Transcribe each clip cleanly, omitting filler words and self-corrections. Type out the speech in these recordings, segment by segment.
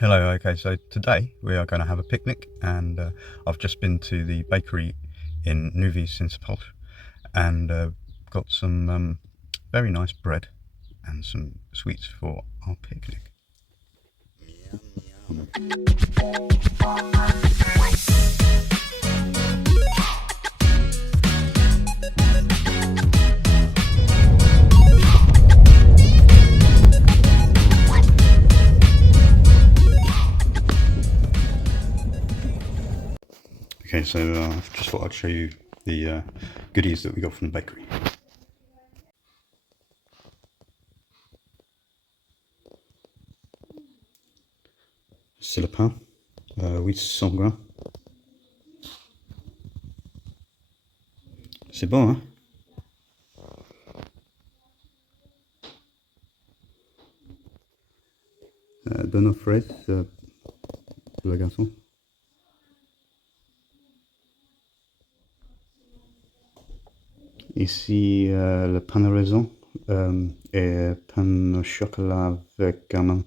Hello, okay, so today we are going to have a picnic, and I've just been to the bakery in Nouvy-Saint-Paul and got some very nice bread and some sweets for our picnic. Yum, yum. Okay, so I just thought I'd show you the goodies that we got from the bakery. C'est le pain, 800 grammes. C'est bon, hein? Donne aux fraises pour le garçon. Ici, le pain de raisin et pain au chocolat avec gamin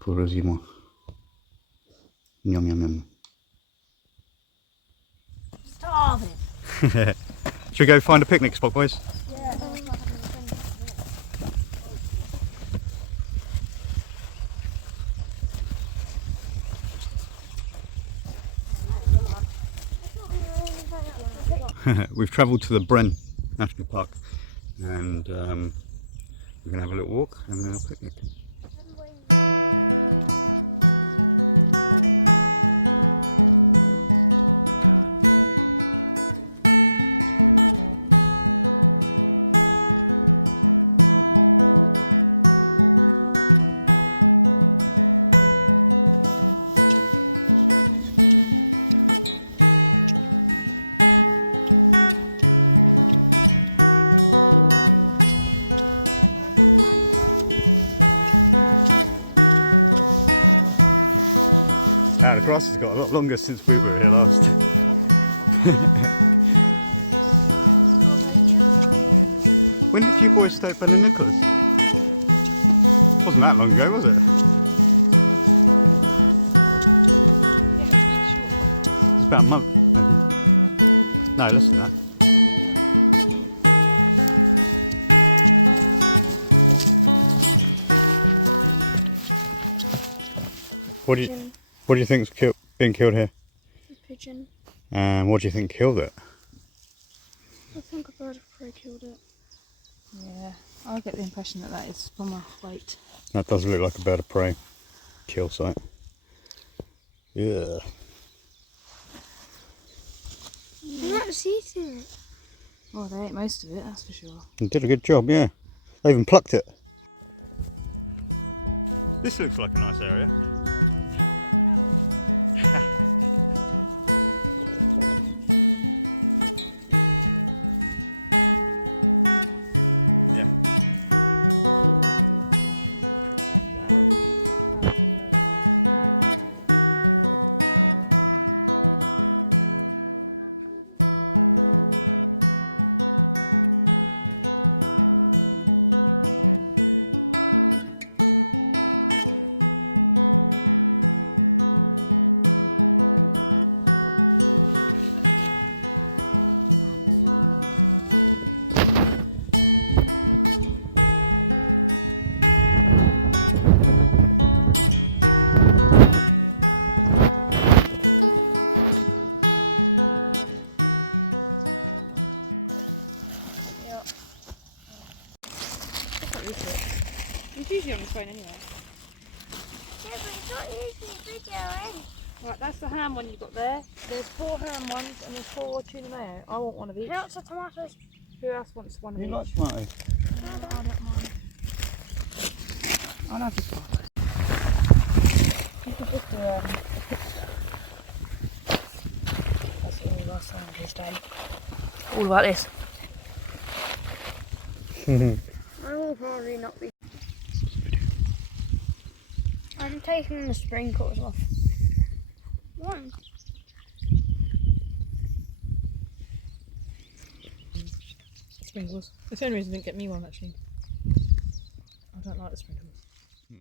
pour Rosie et moi. Yum, yum, yum. Starving. Should we go find a picnic spot, boys? Yeah. We've travelled to the Brenne National Park, and we're going to have a little walk and then a picnic. The grass has got a lot longer since we were here last. When did you boys stay at Ben and Nicholas? Wasn't that long ago, was it? It was about a month, maybe. No, less than that. What do you think's being killed here? A pigeon. And what do you think killed it? I think a bird of prey killed it. Yeah, I get the impression that that is from a weight. That does look like a bird of prey kill site. Yeah. Let's eat it. Well, they ate most of it, that's for sure. They did a good job, yeah. They even plucked it. This looks like a nice area. Yeah. He's usually on his phone anyway. Yeah, but it's not usually videoing. Right, that's the ham one you've got there. There's 4 ham ones and there's 4 tuna mayo. I want one of each. Lots of tomatoes. Who else wants one of each? You like tomatoes? I don't mind. I'll have this one. You could just do a picture. That's all our sandwiches day. All about this. I will probably not be. I'm taking the sprinkles off. One. Sprinkles. That's the only reason I didn't get me one actually. I don't like the sprinkles. Hmm.